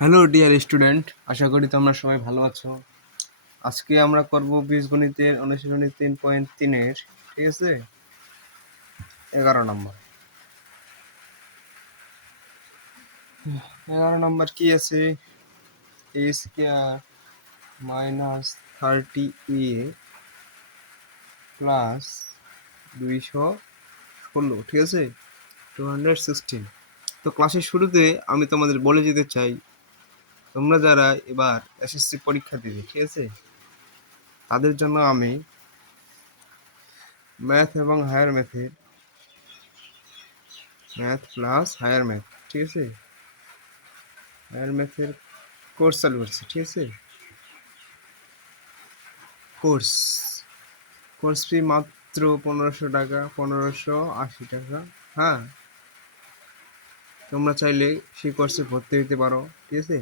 Hello dear student, আশা করি তোমরা সবাই ভালো আছো। আজকে আমরা করব বীজগণিতের অনুশীলনী 3.3-এর, ঠিক আছে, 11 নম্বর। 11 নম্বর কি আছে? এ স্কোয়ার মাইনাস 30 প্লাস 216, ঠিক আছে, 216। তো ক্লাসের শুরুতে আমি তোমাদের বলে যেতে চাই, তোমরা যারা এবার এসএসসি পরীক্ষা দিবে, ঠিক আছে, তাদের জন্য আমি ম্যাথ এবং হায়ার ম্যাথের ম্যাথ প্লাস হায়ার ম্যাথ, ঠিক আছে, হায়ার ম্যাথের কোর্স চালু করছি, ঠিক আছে। কোর্স কোর্স ফি মাত্র 1500 টাকা, 1580 টাকা। হ্যাঁ, তোমরা চাইলে সেই কোর্সে ভর্তি হতে পারো, ঠিক আছে।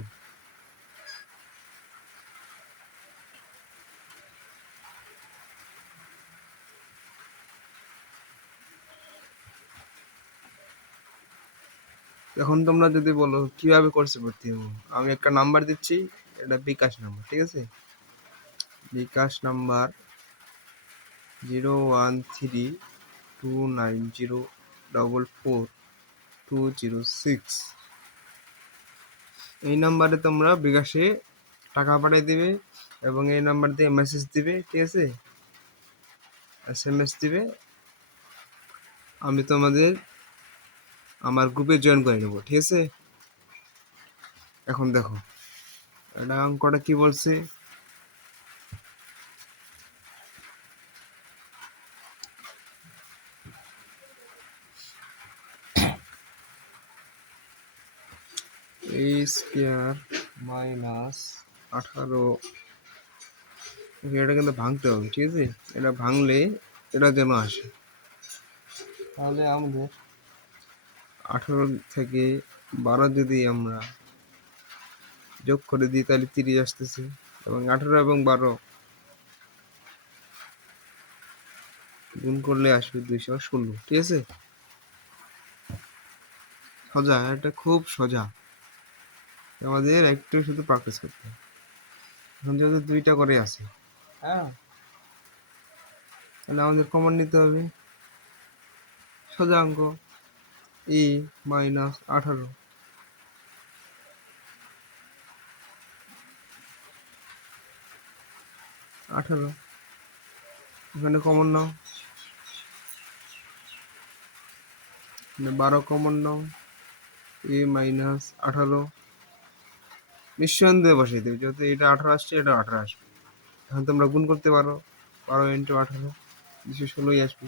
এখন তোমরা যদি বলো কিভাবে কোর্সে ভর্তি হবো, আমি একটা নাম্বার দিচ্ছি, এটা বিকাশ নাম্বার, ঠিক আছে। বিকাশ নাম্বার 013290444206। এই নাম্বারে তোমরা বিকাশে টাকা পাঠিয়ে দিবে এবং এই নাম্বার দিয়ে মেসেজ দিবে, ঠিক আছে, SMS দিবে। আমি তোমাদের আমার গ্রুপে জয়েন করে নেবো, ঠিক আছে। এখন দেখো এটা অঙ্কটা কি বলছে। এ স্কোয়ার মাইনাস 18, এটা কিন্তু ভাঙতে হবে, ঠিক আছে। এটা ভাঙলে এটা যেন আসে, তাহলে আমাদের 18 থেকে 12 যদি আমরা যোগ করে দিই তাহলে 30 আসতেছে, এবং 18 এবং 12 গুণ করলে আসবে 216, ঠিক আছে। সোজা, এটা খুব সোজা, আমাদের একটু শুধু প্র্যাকটিস করতে হবে। এখন যেহেতু 2টা করে আছে, হ্যাঁ, তাহলে আমাদের কমন নিতে হবে। সোজা অঙ্ক, e মাইনাস 18, এখানে কমন নাও, 12 কমন নাও, এ মাইনাস 18 নিঃসন্দেহে বসিয়ে দেবে, যেহেতু এটা 18 আসছে, এটা 18 আসবে। এখন তোমরা গুণ করতে পারো, 12 ইন্টু 18 216 আসবে।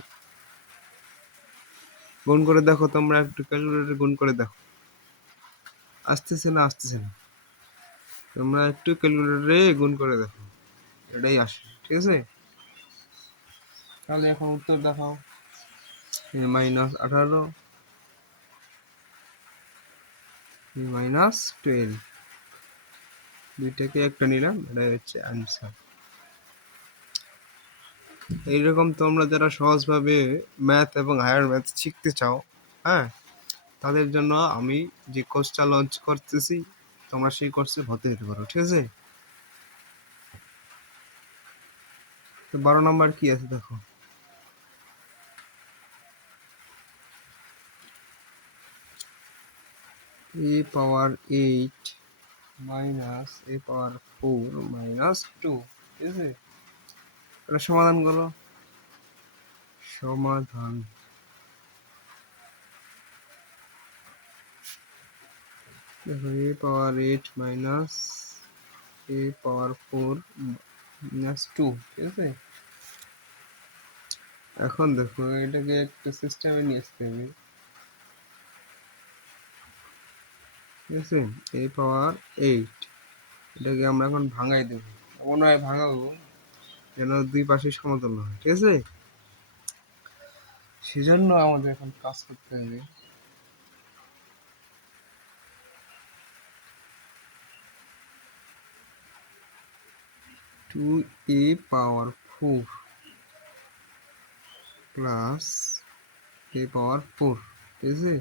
গুণ করে দেখো, তোমরা একটু ক্যালকুলেটরে গুণ করে দেখো, আসতেছে না আসতেছে না, তোমরা একটু ক্যালকুলেটরে গুণ করে দেখো, এটাই আসে, ঠিক আছে। তাহলে এখন উত্তর দেখাও, মাইনাস 18 মাইনাস 12, দুইটাকে একটা নিলাম, এটাই হচ্ছে অ্যান্সার। এইরকম তোমরা যারা সহজভাবে ম্যাথ এবং হায়ার ম্যাথ শিখতে চাও, হ্যাঁ, তাদের জন্য আমি যে কোর্সটা লঞ্চ করতেছি, তোমরা সেই কোর্সে ভর্তি হতে পারো, ঠিক আছে। তো 12 নম্বর কি আছে দেখো, এ পাওয়ার 8 মাইনাস এ পাওয়ার 4 মাইনাস 2, ঠিক আছে। এটা সমাধান করো, সমাধান দেখো, এ পাওয়ার 8 মাইনাস এ পাওয়ার 4 মাইনাস 2, ঠিক আছে। এখন দেখো এটাকে একটা সিস্টেমে নিয়ে আসতে হবে, ঠিক আছে। এ পাওয়ার 8, এটাকে আমরা এখন ভাঙাই দেবো, মনে হয় ভাঙাবো যেন দুই পাশে সমতুল্য হয়, ঠিক আছে। সেজন্য আমাদের এখন কাজ করতে হবে, 2a পাওয়ার 4 প্লাস a পাওয়ার 4, ঠিক আছে।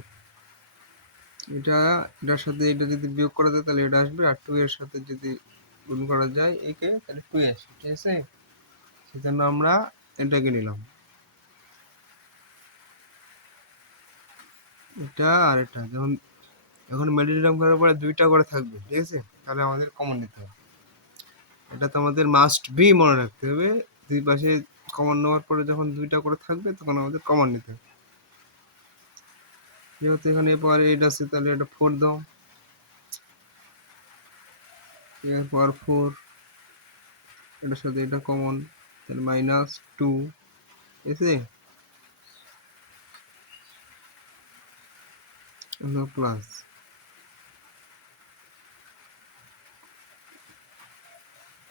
এটার সাথে এটা যদি বিয়োগ করা যায় তাহলে এটা আসবে, আর 2 এর সাথে যদি গুণ করা যায় একে তাহলে 2 আসবে, ঠিক আছে? সেজন্য আমরা এটাকে নিলাম, এটা আর এটা। যেমন এখন মেডিটেশন করার পরে 2টা করে থাকবে, ঠিক আছে? তাহলে আমাদের কমন নিতে হবে। এটা তো আমাদের মাস্ট বি মনে রাখতে হবে, দুই পাশে কমন নেওয়ার পরে যখন 2টা করে থাকবে তখন আমাদের কমন নিতে হবে। যেহেতু এখানে পাওয়ার 8 আছে তাহলে এটা 4 দাও, এর পাওয়ার 4, এটার সাথে এটা কমন, তাহলে -2, ঠিক আছে? প্লাস,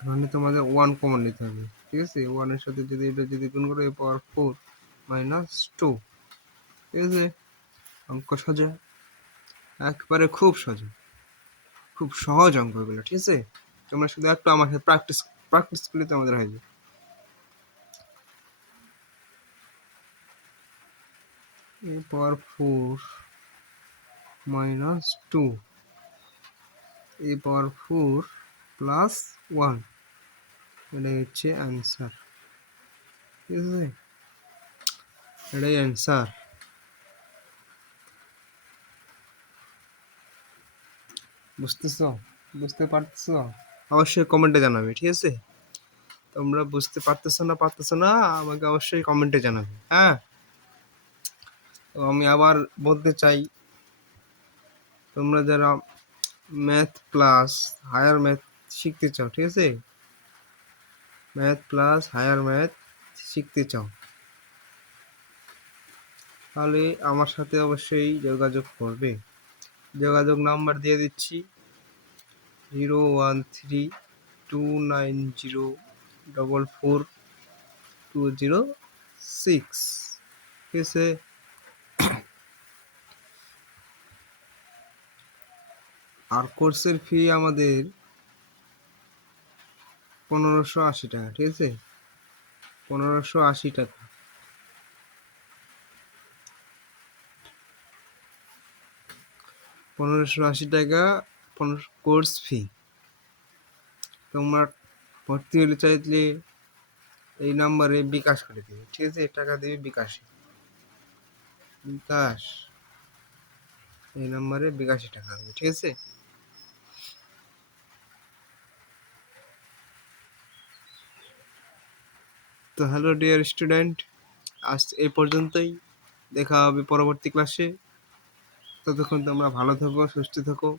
মানে তোমাদের 1 কমন নিতে হবে, ঠিক আছে? 1 এর সাথে যদি এটা যদি গুণ করো, পাওয়ার 4 -2, ঠিক আছে? অঙ্ক সোজা, একবারে খুব সোজা, খুব সহজ অঙ্ক এগুলো, ঠিক আছে? তোমরা শুধু একটু আমার সাথে প্র্যাকটিস করলে তো আমাদের হয়ে যাবে। a power 4 -2, a power 4 plus 1, এটাই হচ্ছে অ্যান্সার, ঠিক আছে? এটাই অ্যান্সার। বুঝতেছো? বুঝতে পারতেছো? অবশ্যই কমেন্টে জানাবে, ঠিক আছে? তোমরা বুঝতে পারতেছো না আমাকে অবশ্যই কমেন্টে জানাবে, হ্যাঁ? তো আমি আবার বলতে চাই, তোমরা যারা ম্যাথ প্লাস হায়ার ম্যাথ শিখতে চাও, ঠিক আছে? ম্যাথ প্লাস হায়ার ম্যাথ শিখতে চাও তাহলে আমার সাথে অবশ্যই যোগাযোগ করবে। যোগাযোগ নাম্বার দিয়ে দিচ্ছি, 01329044206, ঠিক আছে? আর কোর্সের ফি আমাদের 1580 টাকা, ঠিক আছে? 1580 টাকা, 1580 টাকা কোর্স ফি। তোমরা ভর্তি হলে চাইলে এই নাম্বারে বিকাশ করে দিবে, ঠিক আছে? টাকা দিবে বিকাশে, বিকাশ, এই নাম্বারে বিকাশে টাকা দেবে, ঠিক আছে? তো হ্যালো ডিয়ার স্টুডেন্ট, আজ এই পর্যন্তই, দেখা হবে পরবর্তী ক্লাসে। ততক্ষণ তোমরা ভালো থাকো, সুস্থ থাকো।